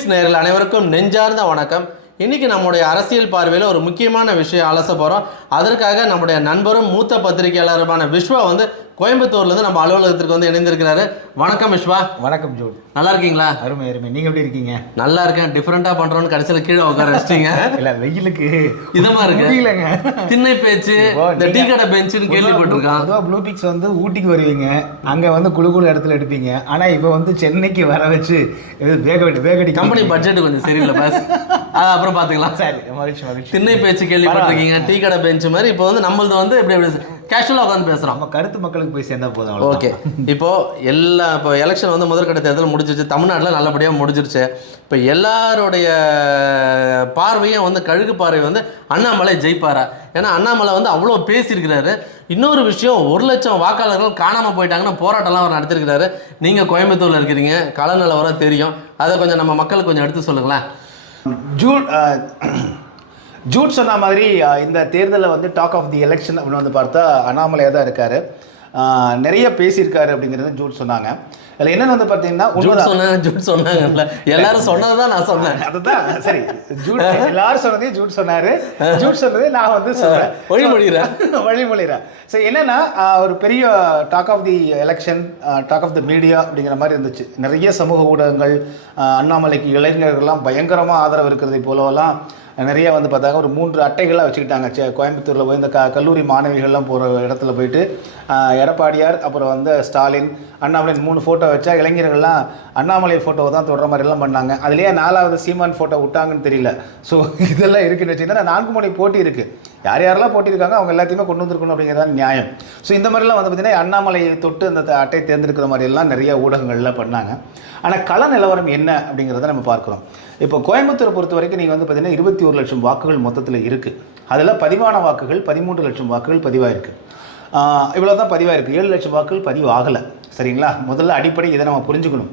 விபிஎக்ஸ் நேரில் அனைவருக்கும் நெஞ்சார்ந்த வணக்கம். இன்னைக்கு நம்முடைய அரசியல் பார்வையில் ஒரு முக்கியமான விஷயம் அலச போகிறோம் அதற்காக நம்முடைய நண்பரும் மூத்த பத்திரிகையாளருமான விஸ்வா வந்து கோயம்புத்தூர்லேருந்து நம்ம அலுவலகத்திற்கு வந்து இணைந்திருக்கிறாரு. வணக்கம் விஸ்வா வணக்கம் ஜூட் நல்லா இருக்கீங்களா? அருமை அருமை. நீங்க எப்படி இருக்கீங்க? நல்லா இருக்கேன். டிஃப்ரெண்ட்டாக பண்ணுறோன்னு கடைசியில் கீழே உட்கார வச்சிட்டீங்க. இல்ல வெயிலுக்கு. இதமா இருக்கு? முடியலங்க. திண்ணை பேச்சு இந்த டீ கடை பெஞ்சுன்னு கேள்விப்பட்டிருக்கான் பொதுவாக ப்ளூ பிக்ஸ் வந்து ஊட்டிக்கு வருவீங்க. அங்க வந்து குழு குழு இடத்துல எடுப்பீங்க. ஆனா இப்போ வந்து சென்னைக்கு வர வச்சு வேக வேகடி கம்பெனி பட்ஜெட் கொஞ்சம் சரியில்லை பாஸ் அது அப்புறம் பார்த்துக்கலாம். சரி மகிழ்ச்சி மகிழ்ச்சி. திண்ணை பேச்சு கேள்விப்பட்டிருக்கீங்க. டீ கடை பெஞ்ச் மாதிரி இப்போ வந்து நம்மளது வந்து இப்படி இப்படி கேஷுவலாக உட்காந்து பேசுகிறோம் நம்ம கருத்து மக்களுக்கு போய் சேர்ந்தா போதும் அவ்வளவுதான். ஓகே இப்போ எல்லா இப்போ எலெக்ஷன் வந்து முதற்கட்ட தேர்தல் முடிஞ்சிருச்சு. தமிழ்நாட்டில் நல்லபடியாக முடிஞ்சிருச்சு. இப்போ எல்லாருடைய பார்வையும் வந்து கழுகு பார்வை வந்து அண்ணாமலை ஜெயிப்பாரா? ஏன்னா அண்ணாமலை வந்து அவ்வளோ பேசியிருக்கிறாரு. இன்னொரு விஷயம் ஒரு லட்சம் வாக்காளர்கள் காணாமல் போயிட்டாங்கன்னு போராட்டம்லாம் அவர் நடத்திருக்கிறாரு நீங்கள் கோயம்புத்தூரில் இருக்கிறீங்க. கள நிலவரம் தெரியும். அதை கொஞ்சம் நம்ம மக்களுக்கு கொஞ்சம் எடுத்து சொல்லுங்களேன். அஹ், ஜூட் சொன்ன மாதிரி இந்த தேர்தலில் வந்து டாக் ஆஃப் தி எலெக்ஷன் அப்படின்னு வந்து பார்த்தா அண்ணாமலையாக தான் இருக்காரு நிறைய பேசியிருக்காரு அப்படிங்கிறது ஜூட் சொன்னாங்க. அதில் என்னென்னு வந்து பார்த்தீங்கன்னா ஜூட் சொன்னாங்கல்ல. எல்லாரும் சொன்னதை தான் நான் சொன்னேன். அதுதான் சரி. ஜூட் எல்லாரும் சொன்னதே ஜூட் சொன்னாரு. ஜூட் சொன்னதே நான் வந்து சொல்றேன். வழிமொழிகிறேன். வழிமொழிகிறேன் சரி என்னன்னா ஒரு பெரிய talk of the election talk of the media அப்படிங்கிற மாதிரி இருந்துச்சு. நிறைய சமூக ஊடகங்கள் அண்ணாமலைக்கு இளைஞர்கள்லாம் பயங்கரமாக ஆதரவு இருக்கிறதை போலவெல்லாம் நிறைய வந்து பார்த்தாங்க ஒரு மூன்று அட்டைகளாக வச்சுக்கிட்டாங்க. சே கோயம்புத்தூரில் போய் இந்த க கல்லூரி மாணவிகள்லாம் போகிற இடத்துல போயிட்டு எடப்பாடியார் அப்புறம் வந்து ஸ்டாலின் அண்ணாமலை மூணு ஃபோட்டோ வச்சா இளைஞர்கள்லாம் அண்ணாமலை ஃபோட்டோவை தான் தொடர மாதிரிலாம் பண்ணாங்க. அதுலேயே நாலாவது சீமான் ஃபோட்டோ விட்டாங்கன்னு தெரியல. ஸோ இதெல்லாம் இருக்குன்னு வச்சுங்கன்னா நான்கு மணி போட்டி இருக்குது யார் யாரெல்லாம் போட்டியிருக்காங்க அவங்க எல்லாத்தையுமே கொண்டு வந்திருக்கணும் அப்படிங்கிறது நியாயம். ஸோ இந்த மாதிரிலாம் வந்து பார்த்தீங்கன்னா அண்ணாமலையை தொட்டு அந்த அட்டை தேர்ந்தெடுக்கிற மாதிரியெல்லாம் நிறைய ஊடகங்கள்லாம் பண்ணாங்க. ஆனால் கள நிலவரம் என்ன அப்படிங்கிறத நம்ம பார்க்குறோம். இப்போ கோயம்புத்தூரை பொறுத்த வரைக்கும் நீங்கள் வந்து பார்த்தீங்கன்னா இருபத்தி ஒரு லட்சம் வாக்குகள் மொத்தத்தில் இருக்குது அதில் பதிவான வாக்குகள் பதிமூன்று லட்சம் வாக்குகள் பதிவாயிருக்கு. இவ்வளோ தான் பதிவாயிருக்கு. ஏழு லட்சம் வாக்குகள் பதிவு ஆகலை சரிங்களா? முதல்ல அடிப்படை இதை நம்ம புரிஞ்சுக்கணும்.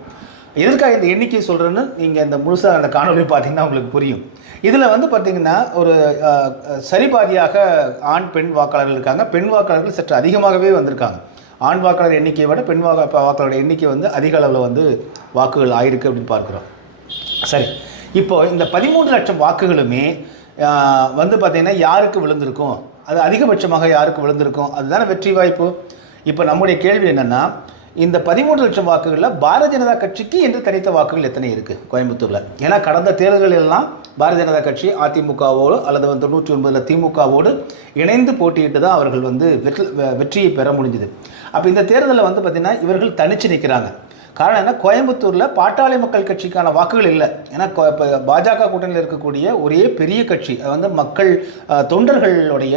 எதற்காக இந்த எண்ணிக்கை சொல்கிறேன்னு நீங்கள் இந்த முழுசாக அந்த காணொலி பார்த்தீங்கன்னா உங்களுக்கு புரியும். இதில் வந்து பார்த்தீங்கன்னா ஒரு சரிபாதியாக ஆண் பெண் வாக்காளர்கள் இருக்காங்க. பெண் வாக்காளர்கள் சற்று அதிகமாகவே வந்திருக்காங்க. ஆண் வாக்காளர் எண்ணிக்கையை விட பெண் வாக்க வாக்காளருடைய எண்ணிக்கை வந்து அதிக அளவில் வந்து வாக்குகள் ஆயிருக்கு அப்படின்னு பார்க்குறோம். சரி. இப்போ இந்த பதிமூன்று லட்சம் வாக்குகளுமே வந்து பார்த்திங்கன்னா யாருக்கு விழுந்திருக்கும்? அது அதிகபட்சமாக யாருக்கு விழுந்திருக்கும்? அதுதானே வெற்றி வாய்ப்பு. இப்போ நம்முடைய கேள்வி என்னென்னா இந்த பதிமூன்று லட்சம் வாக்குகளில் பாரதிய ஜனதா கட்சிக்கு என்று தனித்த வாக்குகள் எத்தனை இருக்குது கோயம்புத்தூரில். ஏன்னா கடந்த தேர்தல்களெல்லாம் பாரதிய ஜனதா கட்சி அதிமுகவோடு அல்லது வந்து தொண்ணூற்றி ஒன்பதில் திமுகவோடு இணைந்து போட்டியிட்டு தான் அவர்கள் வந்து வெற்றி வெற்றியை பெற முடிஞ்சுது. அப்போ இந்த தேர்தலில் வந்து பார்த்திங்கன்னா இவர்கள் தனித்து நிற்கிறாங்க காரணம் என்ன? கோயம்புத்தூரில் பாட்டாளி மக்கள் கட்சிக்கான வாக்குகள் இல்லை. ஏன்னா இப்போ பாஜக கூட்டணியில் இருக்கக்கூடிய ஒரே பெரிய கட்சி அது வந்து மக்கள் தொண்டர்களுடைய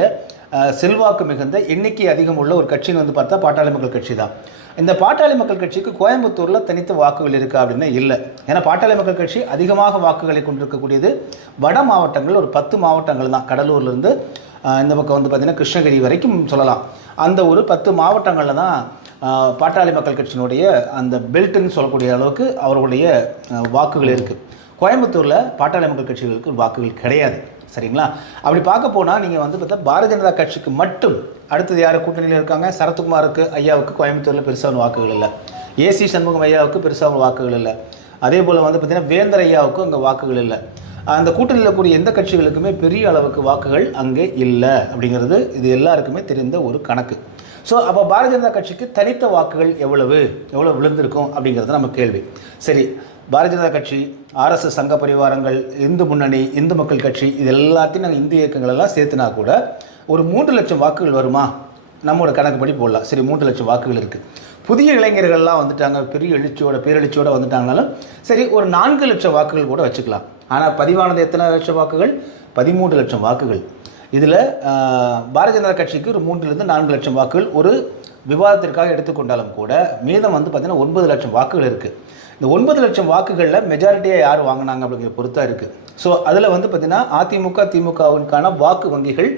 செல்வாக்கு மிகுந்த எண்ணிக்கை அதிகம் உள்ள ஒரு கட்சின்னு வந்து பார்த்தா பாட்டாளி மக்கள் கட்சி தான் இந்த பாட்டாளி மக்கள் கட்சிக்கு கோயம்புத்தூரில் தனித்த வாக்குகள் இருக்கா அப்படின்னா இல்லை. ஏன்னா பாட்டாளி மக்கள் கட்சி அதிகமாக வாக்குகளை கொண்டிருக்கக்கூடியது வட மாவட்டங்கள் ஒரு பத்து மாவட்டங்கள் தான். கடலூர்லேருந்து இந்த பக்கம் வந்து பார்த்திங்கன்னா கிருஷ்ணகிரி வரைக்கும் சொல்லலாம். அந்த ஒரு பத்து மாவட்டங்களில் தான் பாட்டாளி மக்கள் கட்சியினுடைய அந்த பெல்ட்டுன்னு சொல்லக்கூடிய அளவுக்கு அவர்களுடைய வாக்குகள் இருக்குது கோயம்புத்தூரில் பாட்டாளி மக்கள் கட்சிகளுக்கு வாக்குகள் கிடையாது. சரிங்களா? அப்படி பார்க்க போனால் நீங்கள் வந்து பார்த்தா பாரதிய ஜனதா கட்சிக்கு மட்டும் அடுத்தது யார் கூட்டணியில் இருக்காங்க? சரத்குமாருக்கு ஐயாவுக்கு கோயம்புத்தூரில் பெருசாக வாக்குகள் இல்லை. ஏசி சண்முகம் ஐயாவுக்கு பெருசாக வாக்குகள் இல்லை. அதே போல் வந்து பார்த்திங்கன்னா வேந்தர் ஐயாவுக்கும் அங்கே வாக்குகள் இல்லை. அந்த கூட்டணியில் இருக்கக்கூடிய எந்த கட்சிகளுக்குமே பெரிய அளவுக்கு வாக்குகள் அங்கே இல்லை அப்படிங்கிறது இது எல்லாருக்குமே தெரிந்த ஒரு கணக்கு. ஸோ அப்போ பாரதிய ஜனதா கட்சிக்கு தனித்த வாக்குகள் எவ்வளவு? எவ்வளோ விழுந்திருக்கும் அப்படிங்கிறது நம்ம கேள்வி. சரி பாரதிய ஜனதா கட்சி ஆர்எஸ்எஸ் சங்க பரிவாரங்கள் இந்து முன்னணி இந்து மக்கள் கட்சி இது எல்லாத்தையும் நாங்கள் இந்திய இயக்கங்கள் எல்லாம் சேர்த்துனா கூட ஒரு மூன்று லட்சம் வாக்குகள் வருமா? நம்மளோட கணக்குப்படி போடலாம். சரி மூன்று லட்சம் வாக்குகள் இருக்குது புதிய இளைஞர்கள்லாம் வந்துட்டாங்க பெரிய எழுச்சியோட பேரெழுச்சியோட வந்துட்டாங்கனாலும் சரி ஒரு நான்கு லட்சம் வாக்குகள் கூட வச்சுக்கலாம். ஆனால் பதிவானது எத்தனை லட்சம் வாக்குகள்? பதிமூன்று லட்சம் வாக்குகள். இதில் பாரதிய ஜனதா கட்சிக்கு ஒரு மூன்றிலிருந்து நான்கு லட்சம் வாக்குகள் ஒரு விவாதத்திற்காக எடுத்துக்கொண்டாலும் கூட மீதம் வந்து பார்த்திங்கன்னா ஒன்பது லட்சம் வாக்குகள் இருக்குது இந்த ஒன்பது லட்சம் வாக்குகளில் மெஜாரிட்டியாக யார் வாங்கினாங்க அப்படிங்கிற பொறுத்தா இருக்குது ஸோ அதில் வந்து பார்த்திங்கன்னா அதிமுக திமுகவுக்கான வாக்கு வங்கிகள்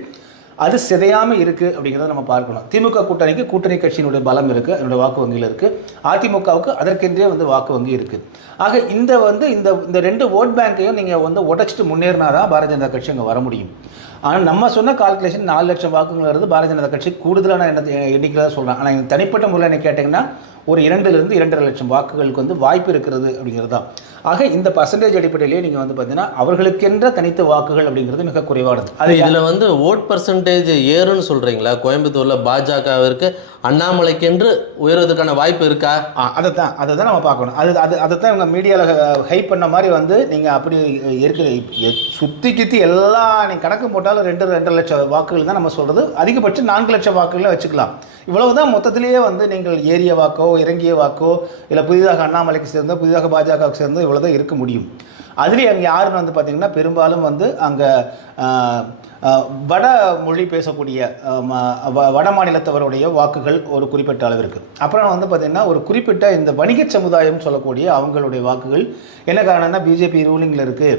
அது சிதையாமல் இருக்குது அப்படிங்கிறத நம்ம பார்க்கணும். திமுக கூட்டணிக்கு கூட்டணி கட்சியினுடைய பலம் இருக்குது அதனுடைய வாக்கு வங்கியில் இருக்குது அதிமுகவுக்கு அதற்கென்றே வந்து வாக்கு வங்கி இருக்குது ஆக இந்த வந்து இந்த இந்த ரெண்டு ஓட் பேங்க்கையும் நீங்கள் வந்து உடைச்சிட்டு முன்னேறினா தான் பாரதிய ஜனதா கட்சி அங்கே வர முடியும். ஆனால் நம்ம சொன்ன கால்குலேஷன் நாலு லட்சம் வாக்குங்கிறது பாரதிய ஜனதா கட்சி கூடுதலான எண்ணிக்கையில் தான் சொல்கிறேன் ஆனால் எனக்கு தனிப்பட்ட முறையில் என்ன கேட்டிங்கன்னா ஒரு இரண்டுலேருந்து இரண்டரை லட்சம் வாக்குகளுக்கு வந்து வாய்ப்பு இருக்கிறது அப்படிங்கிறது தான். ஆக இந்த பர்சன்டேஜ் அடிப்படையிலேயே நீங்கள் வந்து பார்த்தீங்கன்னா அவர்களுக்கென்ற தனித்த வாக்குகள் அப்படிங்கிறது மிக குறைவானது. அது இதில் வந்து ஓட் பர்சன்டேஜ் ஏறுன்னு சொல்கிறீங்களா கோயம்புத்தூரில் பாஜகவிற்கு அண்ணாமலைக்கென்று உயர்வதற்கான வாய்ப்பு இருக்கா? அதை தான் அதை தான் நம்ம பார்க்கணும். அது அது அதை தான் இவங்க மீடியாவில் ஹைப் பண்ண மாதிரி வந்து நீங்கள் அப்படி இருக்கிற சுற்றி கித்தி எல்லா நீங்கள் கணக்கு போட்டாலும் ரெண்டு ரெண்டு லட்சம் வாக்குகள் தான் நம்ம சொல்கிறது அதிகபட்சம் நான்கு லட்சம் வாக்குகளை வச்சுக்கலாம். இவ்வளவு தான் மொத்தத்திலேயே வந்து நீங்கள் ஏறிய வாக்கோ இறங்கிய வாக்கோ இல்லை புதிதாக அண்ணாமலைக்கு சேர்ந்தோ புதிதாக பாஜகவுக்கு சேர்ந்தோ இவ்வளோ தான் இருக்க முடியும். அதுலேயும் அங்கே யாருன்னு வந்து பார்த்திங்கன்னா பெரும்பாலும் வந்து அங்கே வட மொழி பேசக்கூடிய வ- வட மாநிலத்தவருடைய வாக்குகள் ஒரு குறிப்பிட்ட அளவு இருக்குது அப்புறம் வந்து பார்த்திங்கன்னா ஒரு குறிப்பிட்ட இந்த வணிக சமுதாயம் சொல்லக்கூடிய அவங்களுடைய வாக்குகள். என்ன காரணம்னா பிஜேபி ரூலிங்கில் இருக்குது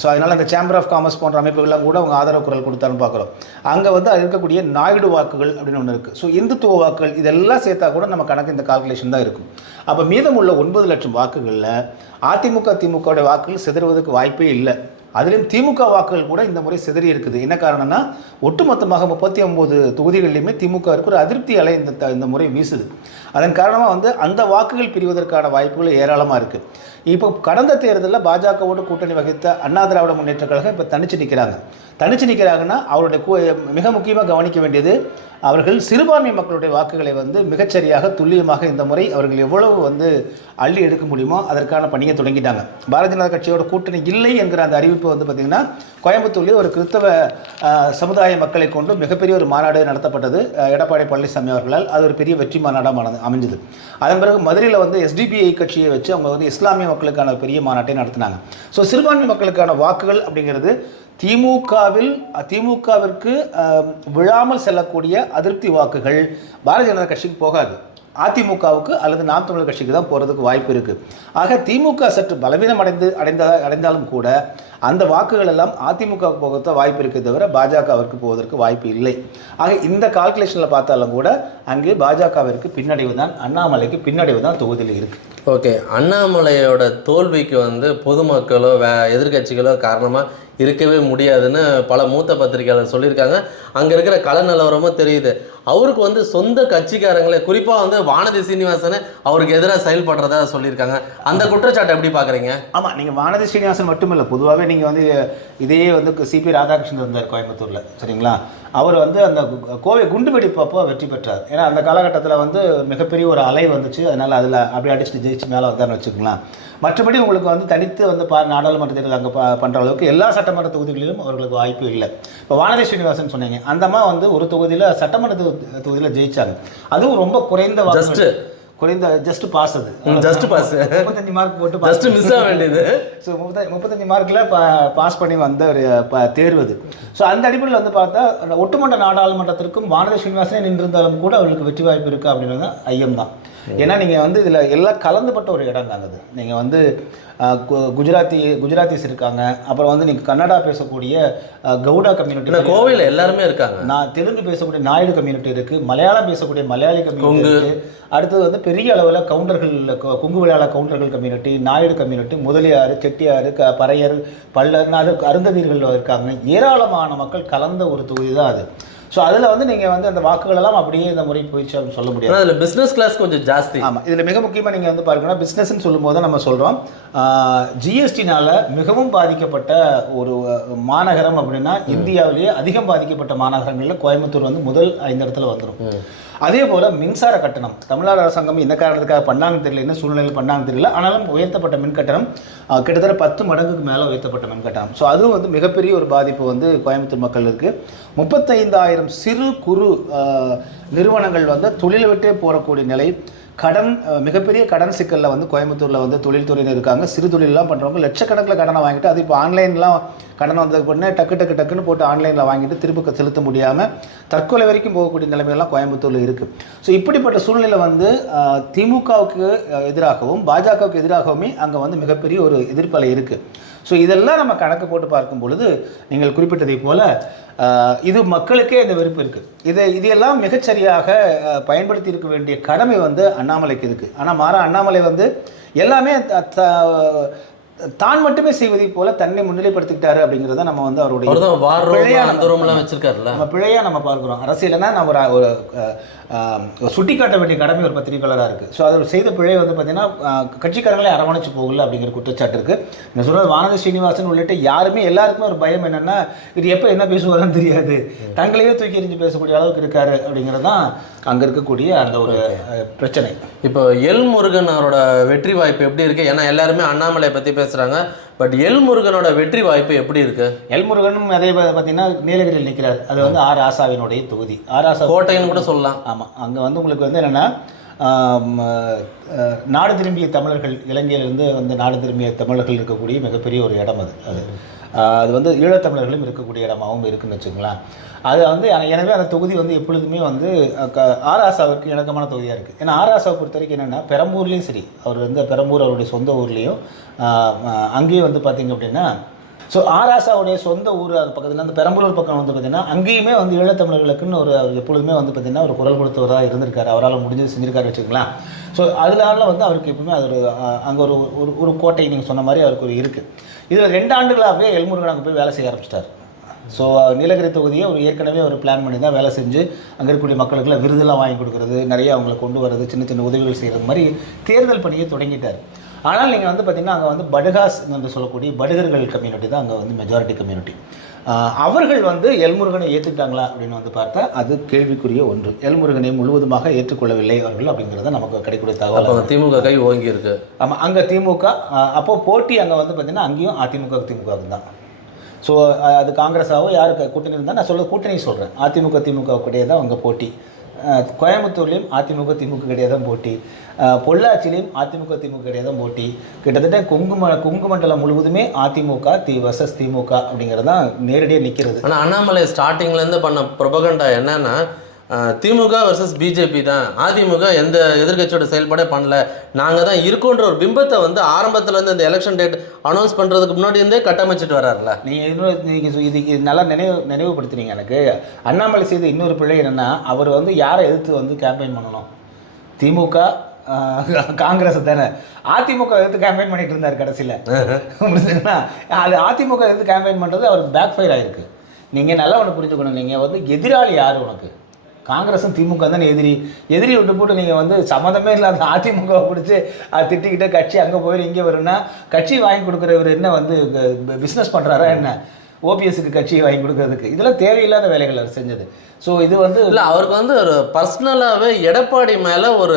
ஸோ அதனால் அந்த சேம்பர் ஆஃப் காமர்ஸ் போன்ற அமைப்புகள்லாம் கூட அவங்க ஆதரவு குரல் கொடுத்தான்னு பார்க்குறோம். அங்கே வந்து அது இருக்கக்கூடிய நாயுடு வாக்குகள் அப்படின்னு ஒன்று இருக்குது ஸோ இந்துத்துவ வாக்குகள் இதெல்லாம் சேர்த்தா கூட நம்ம கணக்கு இந்த கால்குலேஷன் தான் இருக்கும். அப்போ மீதமுள்ள ஒன்பது லட்சம் வாக்குகளில் அதிமுக திமுகவுடைய வாக்குகள் சிதறுவதற்கு வாய்ப்பே இல்லை. அதுலேயும் திமுக வாக்குகள் கூட இந்த முறை சிதறி இருக்குது. என்ன காரணம்னா ஒட்டுமொத்தமாக முப்பத்தி ஒம்பது தொகுதிகள்லையுமே திமுக ஒரு அதிருப்தி அலை இந்த இந்த முறை வீசுது. அதன் காரணமாக வந்து அந்த வாக்குகள் பிரிவதற்கான வாய்ப்புகள் ஏராளமாக இருக்குது இப்போ கடந்த தேர்தலில் பாஜகவோடு கூட்டணி வகித்த அண்ணா திராவிட முன்னேற்ற கழகம் இப்போ தனிச்சு நிற்கிறாங்க தனிச்சு நிற்கிறாங்கன்னா அவருடைய மிக முக்கியமாக கவனிக்க வேண்டியது அவர்கள் சிறுபான்மை மக்களுடைய வாக்குகளை வந்து மிகச்சரியாக துல்லியமாக இந்த முறை அவர்கள் எவ்வளவு வந்து அள்ளி எடுக்க முடியுமோ அதற்கான பணியை தொடங்கிட்டாங்க. பாரதிய ஜனதா கட்சியோட கூட்டணி இல்லை என்கிற அந்த அறிவிப்பு வந்து பார்த்திங்கன்னா கோயம்புத்தூர்லேயே ஒரு கிறிஸ்தவ சமுதாய மக்களை கொண்டு மிகப்பெரிய ஒரு மாநாடு நடத்தப்பட்டது எடப்பாடி பழனிசாமி அவர்களால். அது ஒரு பெரிய வெற்றி மாநாடாக அமைஞ்சது. அதன் பிறகு மதுரையில் வந்து எஸ்டிபிஐ கட்சியை வச்சு அவங்க வந்து இஸ்லாமிய மக்களுக்கான பெரிய மாநாட்டை நடத்தினாங்க. ஸோ சிறுபான்மை மக்களுக்கான வாக்குகள் அப்படிங்கிறது திமுகவில் திமுகவிற்கு விழாமல் செல்லக்கூடிய அதிருப்தி வாக்குகள் பாரதிய ஜனதா கட்சிக்கு போகாது. அதிமுகவுக்கு அல்லது நாம் தமிழர் கட்சிக்கு தான் போகிறதுக்கு வாய்ப்பு இருக்குது ஆக திமுக சற்று பலவீனம் அடைந்து அடைந்த அடைந்தாலும் கூட அந்த வாக்குகள் எல்லாம் அதிமுகவுக்கு போகிறத வாய்ப்பு இருக்குது தவிர பாஜகவிற்கு போவதற்கு வாய்ப்பு இல்லை. ஆக இந்த கால்குலேஷனில் பார்த்தாலும் கூட அங்கே பாஜகவிற்கு பின்னடைவு தான் அண்ணாமலைக்கு பின்னடைவு தான் தொகுதியில் இருக்குது ஓகே அண்ணாமலையோட தோல்விக்கு வந்து பொதுமக்களோ வே எதிர்க்கட்சிகளோ காரணமாக இருக்கவே முடியாதுன்னு பல மூத்த பத்திரிகையாளர் சொல்லியிருக்காங்க. அங்கே இருக்கிற கள நிலவரமும் தெரியுது. அவருக்கு வந்து சொந்த கட்சிக்காரங்களே குறிப்பாக வந்து வானதி சீனிவாசன் அவருக்கு எதிராக செயல்படுறதா சொல்லியிருக்காங்க. அந்த குற்றச்சாட்டை எப்படி பார்க்குறீங்க? ஆமாம் நீங்கள் வானதி ஸ்ரீனிவாசன் மட்டுமில்லை பொதுவாகவே நீங்கள் வந்து இதே வந்து சிபி ராதாகிருஷ்ணன் இருந்தார் கோயம்புத்தூரில் சரிங்களா? அவர் வந்து அந்த கோவை குண்டு வெடிப்பப்போ வெற்றி பெற்றார். ஏன்னா அந்த காலகட்டத்தில் வந்து மிகப்பெரிய ஒரு அலை வந்துச்சு. அதனால் அதில் அப்படியே அடிச்சுட்டு ஜெயிச்சு மேலே வந்தார்னு வச்சுக்கலாம் மற்றபடி உங்களுக்கு வந்து தனித்து வந்து பா நாடாளுமன்ற தேர்தல் அங்கே பண்ணுற அளவுக்கு எல்லா சட்டமன்ற தொகுதிகளிலும் அவர்களுக்கு வாய்ப்பு இல்லை. இப்போ வானதி ஸ்ரீனிவாசன் சொன்னீங்க. அந்த அம்மா வந்து ஒரு தொகுதியில் சட்டமன்ற தொகுதி- தொகுதியில் ஜெயிச்சாங்க. அதுவும் ரொம்ப குறைந்த வாக்குகள். குறைந்த ஜஸ்ட் பாஸ் அது. just pass. முப்பத்தஞ்சு மார்க் போட்டு ஜஸ்ட் மிஸ் ஆக வேண்டியது. ஸோ முப்பத்தஞ்சு முப்பத்தஞ்சு மார்க்கில் பாஸ் பண்ணி வந்த ஒரு தேர்வு அது. ஸோ அந்த அடிப்படையில் வந்து பார்த்தா ஒட்டுமொத்த நாடாளுமன்றத்திற்கும் வானதி ஸ்ரீனிவாசனே நின்றிருந்தாலும் கூட அவர்களுக்கு வெற்றி வாய்ப்பு இருக்குது அப்படின்றது ஐயம் தான் ஏன்னா நீங்கள் வந்து இதில் எல்லாம் கலந்துபட்ட ஒரு இடம் தாங்க அது. நீங்கள் வந்து குஜராத்தி குஜராத்திஸ் இருக்காங்க. அப்புறம் வந்து நீங்கள் கன்னடா பேசக்கூடிய கவுடா கம்யூனிட்டி கோவையில் எல்லாருமே இருக்காங்க. நான் தெலுங்கு பேசக்கூடிய நாயுடு கம்யூனிட்டி இருக்கு. மலையாளம் பேசக்கூடிய மலையாளி கம்யூனிட்டி இருக்கு. அடுத்தது வந்து பெரிய அளவில் கவுண்டர்கள் கொங்கு விளையாட கவுண்டர்கள் கம்யூனிட்டி நாயுடு கம்யூனிட்டி முதலியார் செட்டியார் க பறையர் பல்லர் அது அருந்ததியர்கள் இருக்காங்க. ஏராளமான மக்கள் கலந்த ஒரு தொகுதி தான் அது. ஸோ அதில் வந்து நீங்கள் வந்து அந்த வாக்குகள் எல்லாம் அப்படியே இந்த முறை போயிடுச்சு அப்படின்னு சொல்ல முடியாது. அதில் பிஸ்னஸ் கிளாஸ் கொஞ்சம் ஜாஸ்தி. ஆமாம் இதில் மிக முக்கியமாக நீங்கள் வந்து பாருங்கன்னா பிஸ்னஸ்ன்னு சொல்லும்போது நம்ம சொல்கிறோம் ஜிஎஸ்டினால் மிகவும் பாதிக்கப்பட்ட ஒரு மாநகரம் அப்படின்னா இந்தியாவிலேயே அதிகம் பாதிக்கப்பட்ட மாநகரங்களில் கோயம்புத்தூர் வந்து முதல் ஐந்து இடத்துல வந்துடும் அதே போல் மின்சார கட்டணம். தமிழ்நாடு அரசாங்கம் என்ன காரணத்துக்காக பண்ணாங்கன்னு தெரியல என்ன சூழ்நிலையில் பண்ணாங்கன்னு தெரியல. ஆனாலும் உயர்த்தப்பட்ட மின் கட்டணம் கிட்டத்தட்ட பத்து மடங்குக்கு மேலே உயர்த்தப்பட்ட மின் கட்டணம். ஸோ அதுவும் வந்து மிகப்பெரிய ஒரு பாதிப்பு வந்து கோயம்புத்தூர் மக்களுக்கு முப்பத்தைந்தாயிரம் சிறு குறு நிறுவனங்கள் வந்து தொழில் விட்டே போகக்கூடிய நிலை. கடன் மிகப்பெரிய கடன் சிக்கலில் வந்து கோயம்புத்தூரில் வந்து தொழில்துறையினர் இருக்காங்க. சிறு தொழிலெலாம் பண்ணுறவங்க லட்சக்கணக்கில் கடனை வாங்கிட்டு அது இப்போ ஆன்லைன்லாம் கடன் வந்ததுக்கு உடனே டக்கு டக்கு டக்குன்னு போட்டு ஆன்லைனில் வாங்கிட்டு திரும்ப செலுத்த முடியாமல் தற்கொலை வரைக்கும் போகக்கூடிய நிலைமையெல்லாம் கோயம்புத்தூரில் இருக்குது ஸோ இப்படிப்பட்ட சூழ்நிலை வந்து திமுகவுக்கு எதிராகவும் பாஜகவுக்கு எதிராகவுமே அங்கே வந்து மிகப்பெரிய ஒரு எதிர்ப்பலை இருக்குது ஸோ இதெல்லாம் நம்ம கணக்கு போட்டு பார்க்கும் பொழுது நீங்கள் குறிப்பிட்டதைப் போல் இது மக்களுக்கே இந்த வெறுப்பு இருக்குது இதை இதையெல்லாம் மிகச்சரியாக பயன்படுத்தி இருக்க வேண்டிய கடமை வந்து அண்ணாமலைக்கு இருக்குது ஆனால் மாறா அண்ணாமலை வந்து எல்லாமே தான் மட்டுமே செய்வதை போல தன்னை முன்னிலைப்படுத்திக்கிட்டாரு அப்படிங்கிறத நம்ம வந்து அவருடைய பிழையா வச்சிருக்காருல்ல? நம்ம பிழையா நம்ம பார்க்குறோம். அரசியல்னா நம்ம ஒரு ஒரு சுட்டி காட்ட வேண்டிய கடமை ஒரு பத்திரிகையாளராக இருக்குது ஸோ அதில் செய்த பிழை வந்து பார்த்தீங்கன்னா கட்சிக்காரங்களே அரவணைச்சு போகல அப்படிங்கிற குற்றச்சாட்டு இருக்குது நான் சொல்கிறது வானதி ஸ்ரீனிவாசன் உள்ளிட்ட யாருமே எல்லாருக்குமே ஒரு பயம் என்னென்னா இது எப்போ என்ன பேசுவாருன்னு தெரியாது. தங்களையே தூக்கி எறிஞ்சு பேசக்கூடிய அளவுக்கு இருக்காரு அப்படிங்கிறது தான் அங்கே இருக்கக்கூடிய அந்த ஒரு பிரச்சனை. இப்போ எல் முருகன் அவரோட வெற்றி வாய்ப்பு எப்படி இருக்கு? ஏன்னா எல்லாருமே அண்ணாமலை பத்தி பேசுறாங்க. பட் எல் முருகனோட வெற்றி வாய்ப்பு எப்படி இருக்கு? எல்முருகனும் அதே பா- பார்த்தீங்கன்னா நீலகிரியில் நிற்கிறார் அது வந்து ஆர் ஆசாவினுடைய தொகுதி. ஆர் ஆசா கோட்டைன்னு கூட சொல்லலாம். ஆமாம் அங்கே வந்து உங்களுக்கு வந்து என்னென்னா நாடு திரும்பிய தமிழர்கள் இலங்கையிலிருந்து வந்து நாடு திரும்பிய தமிழர்கள் இருக்கக்கூடிய மிகப்பெரிய ஒரு இடம் அது. அது. அது வந்து ஈழத்தமிழர்களும் இருக்கக்கூடிய இடமாகவும் இருக்குன்னு வச்சுங்களேன் அது வந்து எனவே அந்த தொகுதி வந்து எப்பொழுதுமே வந்து க- ஆர் இணக்கமான தொகுதியாக இருக்குது ஏன்னா ஆர் பொறுத்த வரைக்கும் என்னென்னா பெரம்பூர்லேயும் சரி அவர் வந்து பெரம்பூர் அவருடைய சொந்த ஊர்லேயும் அங்கேயும் வந்து பார்த்திங்க அப்படின்னா ஸோ ஆராசாவுடைய சொந்த ஊர் அது பக்கத்தில் அந்த பெரம்பலூர் பக்கம் வந்து பார்த்தீங்கன்னா அங்கேயுமே வந்து ஈழத்தமிழர்களுக்குன்னு ஒரு அவர் எப்பொழுதுமே வந்து பார்த்திங்கன்னா ஒரு குரல் கொடுத்தவராக இருந்திருக்காரு. அவரால் முடிஞ்சது செஞ்சிருக்காரு வச்சுக்கலாம் ஸோ அதனால வந்து அவருக்கு எப்பவுமே அது ஒரு அங்கே ஒரு ஒரு ஒரு கோட்டை நீங்கள் சொன்ன மாதிரி அவருக்கு ஒரு இருக்குது இதில் ரெண்டு ஆண்டுகளாகவே எல்முருகன் அங்கே போய் வேலை செய்ய ஆரம்பிச்சிட்டார். ஸோ நீலகிரி தொகுதியை அவர் ஏற்கனவே ஒரு பிளான் பண்ணி தான் வேலை செஞ்சு அங்கே இருக்கக்கூடிய மக்களுக்குலாம் விருதெல்லாம் வாங்கி கொடுக்குறது நிறைய அவங்களை கொண்டு வர்றது சின்ன சின்ன உதவிகள் செய்கிறது மாதிரி தேர்தல் பணியை தொடங்கிட்டார். ஆனால் நீங்கள் வந்து பார்த்தீங்கன்னா அங்கே வந்து படுகாஸ் என்று சொல்லக்கூடிய படுகர்கள் கம்யூனிட்டி தான் அங்கே வந்து மெஜாரிட்டி கம்யூனிட்டி அவர்கள் வந்து எல்முருகனை ஏற்றுக்கிட்டாங்களா அப்படின்னு வந்து பார்த்தா அது கேள்விக்குரிய ஒன்று. எல்முருகனை முழுவதுமாக ஏற்றுக்கொள்ளவில்லை அவர்கள் அப்படிங்கிறத நமக்கு கிடைக்கக்கூடிய தகவல் திமுக கை ஓங்கி இருக்கு ஆமாம் அங்கே திமுக அப்போ போட்டி அங்கே வந்து பார்த்தீங்கன்னா அங்கேயும் அதிமுக திமுக தான். ஸோ அது காங்கிரஸாவோ யாருக்கு கூட்டணி இருந்தால் நான் சொல்ல கூட்டணி சொல்கிறேன் அதிமுக திமுக கிடையாது தான் அங்கே போட்டி. கோயம்புத்தூர்லேயும் அதிமுக திமுக கிடையாது தான் போட்டி பொள்ளாச்சிலையும் அதிமுக திமுக கிடையாது தான் போட்டி. கிட்டத்தட்ட கொங்கு ம கொங்கு மண்டலம் முழுவதுமே அதிமுக தி வசஸ் திமுக அப்படிங்கிறது தான் நேரடியாக நிற்கிறது ஆனால் அண்ணாமலை ஸ்டார்டிங்லேருந்து பண்ண பிரபகண்டா என்னன்னா திமுக வர்சஸ் பிஜேபி தான். அதிமுக எந்த எதிர்க்கட்சியோட செயல்பாடே பண்ணல. நாங்க தான் இருக்கோன்ற ஒரு பிம்பத்தை வந்து ஆரம்பத்துல இருந்து இந்த எலெக்ஷன் டேட் அனௌன்ஸ் பண்றதுக்கு முன்னாடி இருந்தே கட்டமைச்சிட்டு வர்றாருல நீங்கள் இன்னொரு நீங்கள் இது இது நல்லா நினைவு நினைவுபடுத்துறீங்க எனக்கு. அண்ணாமலை செய்த இன்னொரு பிழை என்னென்னா அவர் வந்து யாரை எதிர்த்து வந்து கேம்பெயின் பண்ணணும்? திமுக காங்கிரஸ் தானே. அதிமுக எதிர்த்து கேம்பெயின் பண்ணிட்டு இருந்தார் கடைசியில். அது அதிமுக எதிர்த்து கேம்பெயின் பண்ணுறது அவருக்கு பேக் ஃபயர் ஆயிருக்கு. நீங்கள் நல்லா ஒன்று புரிஞ்சுக்கணும். நீங்கள் வந்து எதிராளி யார் உனக்கு? காங்கிரஸும் திமுக தானே எதிரி. எதிரி விட்டு போட்டு நீங்கள் வந்து சம்மந்தமே இல்லாத அதிமுகவை பிடிச்சி அது திட்டிக்கிட்டு கட்சி அங்கே போயிடும் இங்கே வரும்னா கட்சி வாங்கி கொடுக்குறவர் என்ன வந்து பிஸ்னஸ் பண்ணுறாரா என்ன? ஓபிஎஸ்க்கு கட்சி வாங்கி கொடுக்கறதுக்கு. இதெல்லாம் தேவையில்லாத வேலைகள் அவர் செஞ்சது. ஸோ இது வந்து இல்ல அவருக்கு வந்து ஒரு பர்சனலாவே எடப்பாடி மேல ஒரு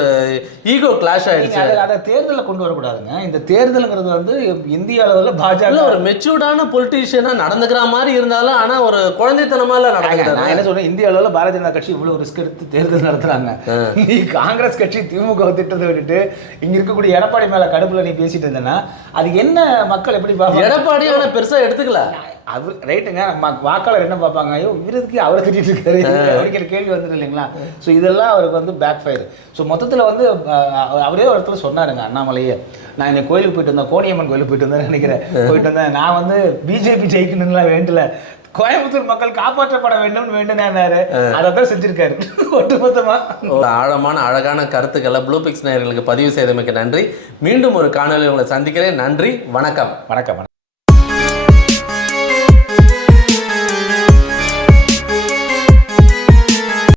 ஈகோ கிளாஷ் நீங்க ஆயிடுச்சு. அதை அதை தேர்தலில் கொண்டு வரக்கூடாதுங்க. இந்த தேர்தலுங்கிறது வந்து இந்திய அளவில் பாஜக ஒரு மெச்சூர்டான பொலிட்டீஷியனா நடந்துக்கிற மாதிரி இருந்தாலும் ஆனா ஒரு குழந்தைத்தனமால நான் நடந்துக்கிறாரு என்ன சொல்றேன்? இந்திய அளவில் பாரதிய ஜனதா கட்சி இவ்வளவு ரிஸ்க் எடுத்து தேர்தல் நடத்துறாங்க. நீ காங்கிரஸ் கட்சி திமுக திட்டத்தை விட்டுட்டு இங்க இருக்கக்கூடிய எடப்பாடி மேல கடுப்புல நீ பேசிட்டு இருந்தேன்னா அது என்ன மக்கள் எப்படி எடப்பாடி ஆனா பெருசா எடுத்துக்கல. அவர் ரைட்டுங்க வாக்காளர் என்ன பார்ப்பாங்க? ஐயோ இவருக்கு அவரை திட்டிட்டு இருக்காரு? அப்படிங்கிற கேள்வி வந்துடும் இல்லைங்களா? ஸோ இதெல்லாம் அவருக்கு வந்து பேக் ஃபயர் ஸோ மொத்தத்தில் வந்து அவரே ஒரு இடத்துல சொன்னாருங்க அண்ணாமலையே. நான் இந்த கோயிலுக்கு போயிட்டு இருந்தேன் கோணியம்மன் கோயிலுக்கு போயிட்டு இருந்தேன் நினைக்கிறேன். போயிட்டு வந்தேன். நான் வந்து பிஜேபி ஜெயிக்கணும்லாம் வேண்டல. கோயம்புத்தூர் மக்கள் காப்பாற்றப்பட வேண்டும்னு வேண்டுனாரு அதை தான் செஞ்சிருக்காரு. ஒட்டுமொத்தமா. ஆழமான அழகான கருத்துக்களை ப்ளூ பிக்ஸ் நேயர்களுக்கு பதிவு செய்தமைக்கு நன்றி. மீண்டும் ஒரு காணொலி உங்களை சந்திக்கிறேன். நன்றி வணக்கம். வணக்கம் வணக்கம்.